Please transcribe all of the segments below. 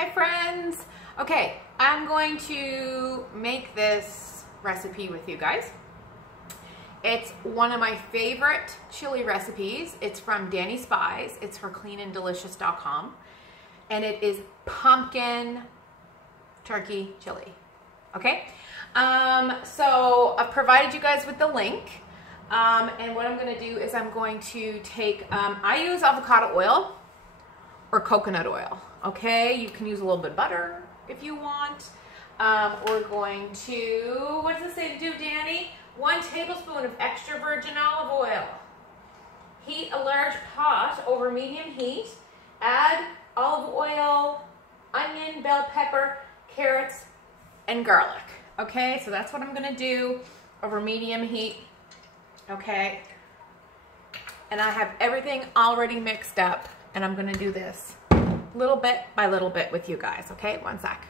Hi friends. Okay, I'm going to make this recipe with you guys. It's one of my favorite chili recipes. It's from Dani Spies. It's for cleananddelicious.com. And it is pumpkin turkey chili. Okay? So I've provided you guys with the link. And what I'm going to do is I'm going to take, I use avocado oil or coconut oil. Okay? You can use a little bit of butter if you want. We're going to, what does it say to do, Dani? 1 tablespoon of extra virgin olive oil. Heat a large pot over medium heat. Add olive oil, onion, bell pepper, carrots, and garlic. Okay, so that's what I'm gonna do over medium heat. Okay, and I have everything already mixed up, and I'm gonna do this little bit by little bit with you guys. Okay, one sec.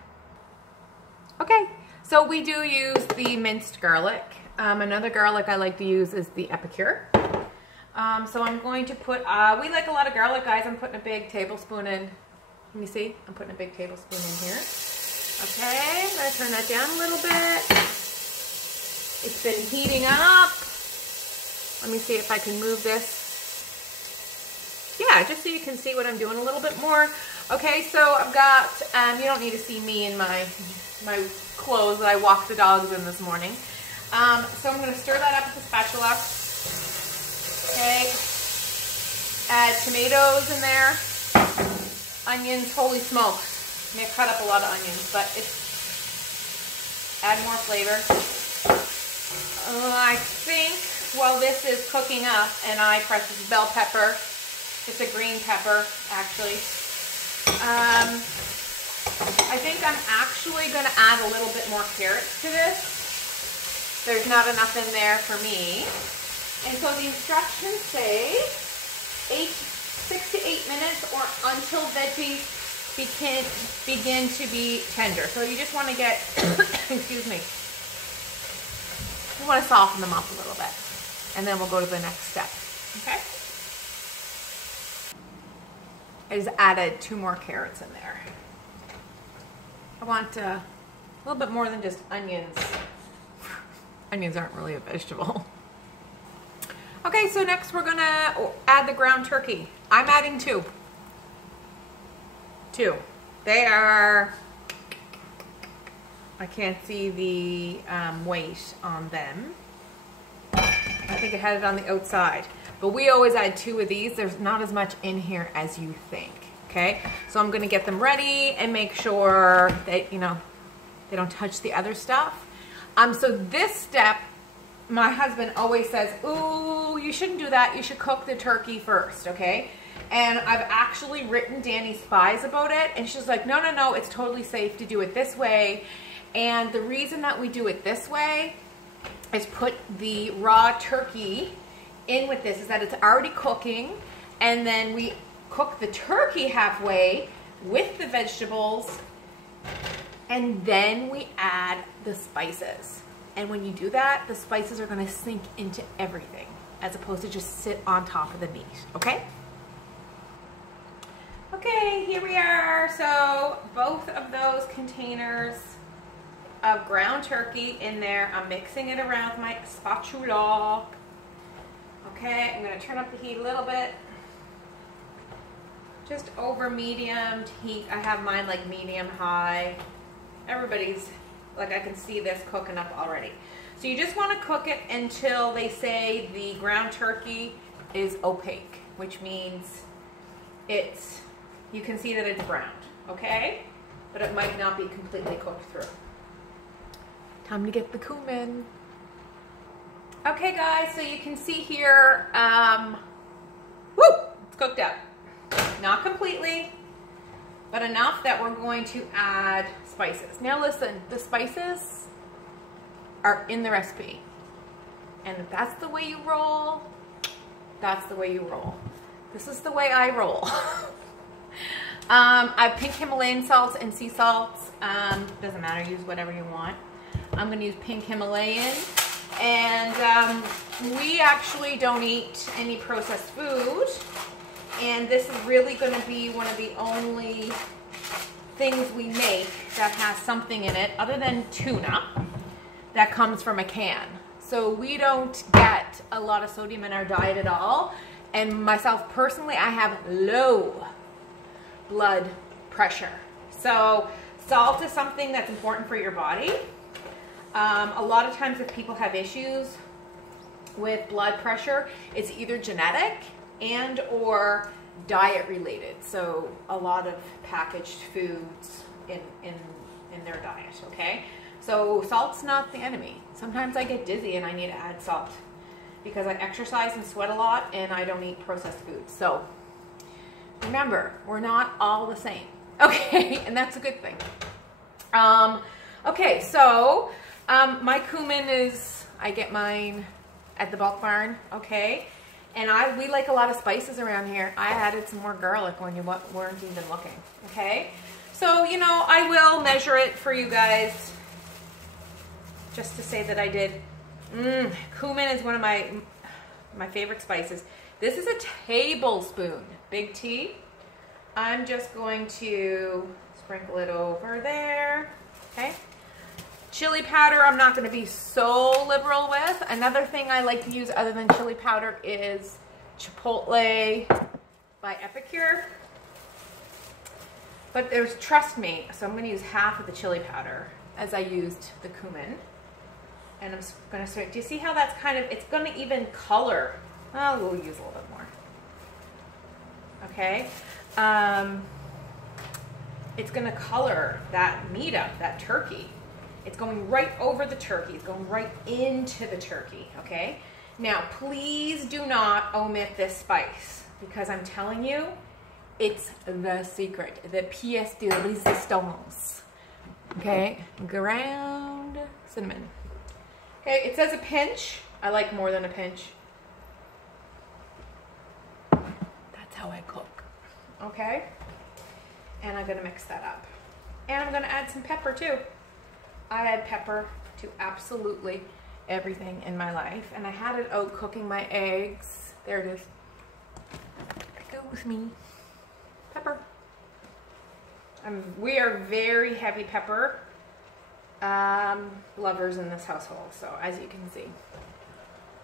Okay, so we do use the minced garlic. Another garlic I like to use is the Epicure. So I'm going to put, we like a lot of garlic, guys. I'm putting a big tablespoon in. Let me see. I'm putting a big tablespoon in here. Okay, I'm going to turn that down a little bit. It's been heating up. Let me see if I can move this. Yeah, just so you can see what I'm doing a little bit more. Okay, so I've got, you don't need to see me in my clothes that I walked the dogs in this morning. So I'm going to stir that up with the spatula. Okay. Add tomatoes in there. Onions, holy smokes. I may have cut up a lot of onions, but add more flavor. I think while this is cooking up, and I press this bell pepper, it's a green pepper, actually. I think I'm actually going to add a little bit more carrots to this. There's not enough in there for me. And so the instructions say 6 to 8 minutes or until veggies begin to be tender. So you just want to get, excuse me, you want to soften them up a little bit. And then we'll go to the next step. Okay? I just added 2 more carrots in there. I want a little bit more than just onions. Onions aren't really a vegetable. Okay, so next we're gonna add the ground turkey. I'm adding 2. 2. They are, I can't see the weight on them. I think I had it on the outside. But we always add 2 of these. There's not as much in here as you think, okay? So I'm gonna get them ready and make sure that, you know, they don't touch the other stuff. So this step, my husband always says, ooh, you shouldn't do that. You should cook the turkey first, okay? And I've actually written Dani Spies about it, and she's like, no, no, no, it's totally safe to do it this way. And the reason that we do it this way is put the raw turkey in with this, is that it's already cooking, and then we cook the turkey halfway with the vegetables, and then we add the spices. And when you do that, the spices are gonna sink into everything as opposed to just sit on top of the meat, okay? Okay, here we are. So both of those containers of ground turkey in there. I'm mixing it around with my spatula. Okay, I'm gonna turn up the heat a little bit. Just over medium heat. I have mine like medium high. Everybody's, like, I can see this cooking up already. So you just want to cook it until they say the ground turkey is opaque, which means it's, you can see that it's browned, okay? But it might not be completely cooked through. Time to get the cumin. Okay guys, so you can see here, it's cooked up. Not completely, but enough that we're going to add spices. Now listen, the spices are in the recipe. And if that's the way you roll, that's the way you roll. This is the way I roll. I have pink Himalayan salts and sea salts. Doesn't matter, use whatever you want. I'm gonna use pink Himalayan. And we actually don't eat any processed food. And this is really gonna be one of the only things we make that has something in it other than tuna that comes from a can. So we don't get a lot of sodium in our diet at all. And myself personally, I have low blood pressure. So salt is something that's important for your body. A lot of times if people have issues with blood pressure, it's either genetic and or diet related. So a lot of packaged foods in their diet, okay? So salt's not the enemy. Sometimes I get dizzy and I need to add salt because I exercise and sweat a lot and I don't eat processed foods. So remember, we're not all the same, okay? And that's a good thing. Okay, so my cumin is, I get mine at the bulk barn, okay? And we like a lot of spices around here. I added some more garlic when you weren't even looking, okay? So, you know, I will measure it for you guys just to say that I did. Cumin is one of my favorite spices. This is a tablespoon, big T. I'm just going to sprinkle it over there, okay? Chili powder, I'm not going to be so liberal with. Another thing I like to use other than chili powder is Chipotle by Epicure. But trust me, so I'm going to use half of the chili powder as I used the cumin. And I'm going to start, do you see how that's kind of, it's going to even color. Oh, we'll use a little bit more. Okay. It's going to color that meat up, that turkey. It's going right over the turkey. It's going right into the turkey, okay? Now, please do not omit this spice because I'm telling you, it's the secret, the pièce de résistance, okay? Ground cinnamon. Okay, it says a pinch. I like more than a pinch. That's how I cook, okay? And I'm gonna mix that up. And I'm gonna add some pepper too. I add pepper to absolutely everything in my life. And I had it out cooking my eggs. There it is. Go with me. Pepper. We are very heavy pepper lovers in this household. So as you can see,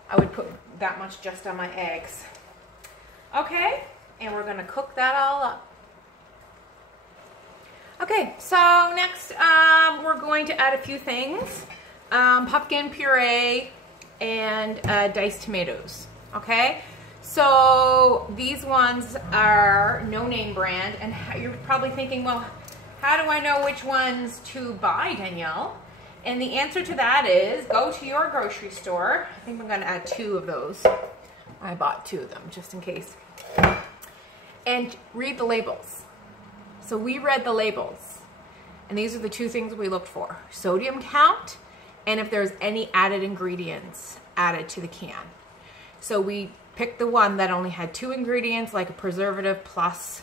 I would put that much just on my eggs. Okay, and we're gonna cook that all up. Okay, so next we're going to add a few things. Pumpkin puree and diced tomatoes, okay? So these ones are no-name brand, and you're probably thinking, well, how do I know which ones to buy, Danielle? And the answer to that is go to your grocery store. I think I'm gonna add 2 of those. I bought 2 of them just in case. And read the labels. So we read the labels, and these are the 2 things we looked for: sodium count, and if there's any added ingredients added to the can. So we picked the one that only had 2 ingredients, like a preservative plus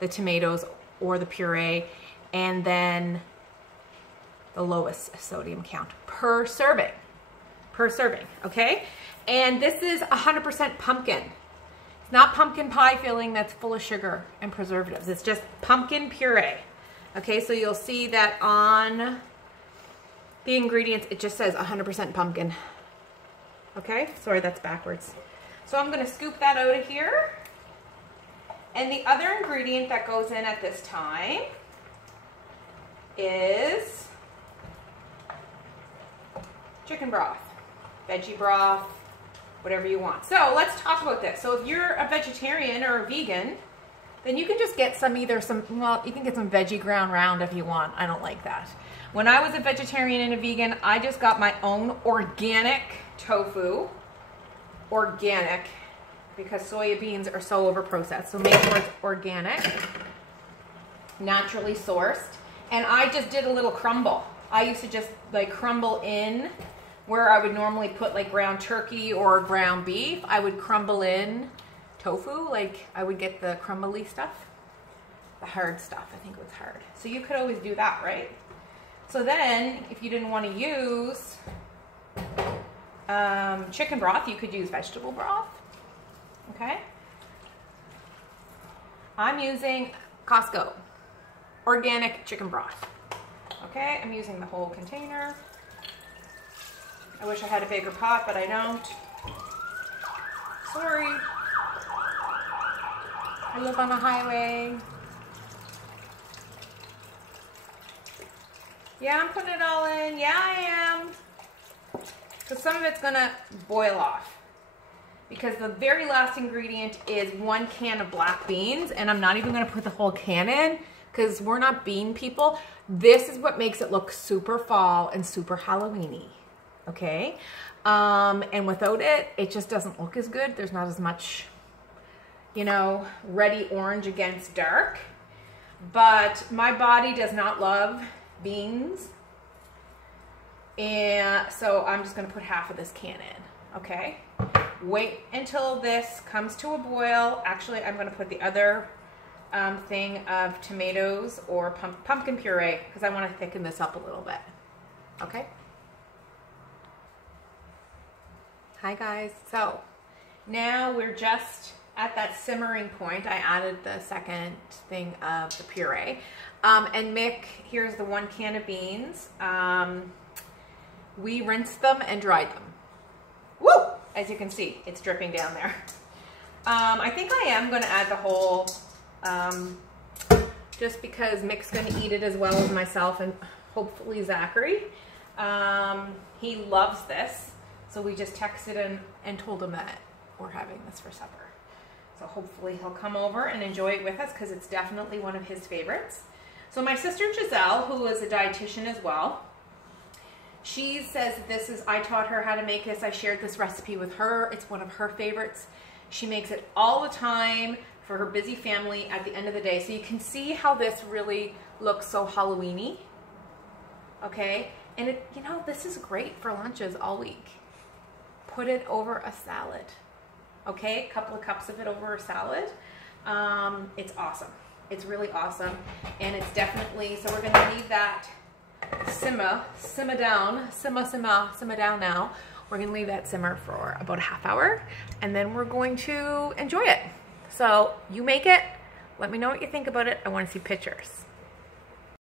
the tomatoes or the puree, and then the lowest sodium count per serving, okay? And this is 100% pumpkin. It's not pumpkin pie filling that's full of sugar and preservatives. It's just pumpkin puree. Okay, so you'll see that on the ingredients, it just says 100% pumpkin. Okay, sorry, that's backwards. So I'm gonna scoop that out of here. And the other ingredient that goes in at this time is chicken broth, veggie broth, whatever you want. So let's talk about this. So if you're a vegetarian or a vegan, then you can just get well, you can get some veggie ground round if you want. I don't like that. When I was a vegetarian and a vegan, I just got my own organic tofu. Organic, because soya beans are so overprocessed. So make sure it's organic, naturally sourced. And I just did a little crumble. I used to just like crumble in where I would normally put like ground turkey or ground beef. I would crumble in tofu, like I would get the crumbly stuff, the hard stuff. I think it was hard. So you could always do that, right? So then if you didn't want to use chicken broth, you could use vegetable broth, okay? I'm using Costco organic chicken broth. Okay, I'm using the whole container. I wish I had a bigger pot, but I don't. Sorry. I live on a highway. Yeah, I'm putting it all in. Yeah, I am. Because some of it's gonna boil off. Because the very last ingredient is 1 can of black beans, and I'm not even gonna put the whole can in because we're not bean people. This is what makes it look super fall and super Halloween-y, okay? And without it, it just doesn't look as good. There's not as much, you know, reddy orange against dark. But my body does not love beans, and so I'm just gonna put half of this can in, okay? Wait until this comes to a boil. Actually, I'm gonna put the other thing of tomatoes or pumpkin puree because I wanna thicken this up a little bit, okay? Hi guys, so now we're just at that simmering point. I added the second thing of the puree. And Mick, here's the 1 can of beans. We rinsed them and dried them. Woo! As you can see, it's dripping down there. I think I am gonna add the whole, just because Mick's gonna eat it as well as myself and hopefully Zachary. He loves this. So we just texted and told him that we're having this for supper. So hopefully he'll come over and enjoy it with us because it's definitely one of his favorites. So my sister Giselle, who is a dietitian as well, she says this is, I taught her how to make this. I shared this recipe with her. It's one of her favorites. She makes it all the time for her busy family at the end of the day. So you can see how this really looks so Halloween-y, okay? And it, you know, this is great for lunches all week. Put it over a salad, okay? A couple of cups of it over a salad. It's awesome. It's really awesome. And it's definitely, so we're gonna leave that simmer down now. We're gonna leave that simmer for about a half hour and then we're going to enjoy it. So you make it, let me know what you think about it. I wanna see pictures.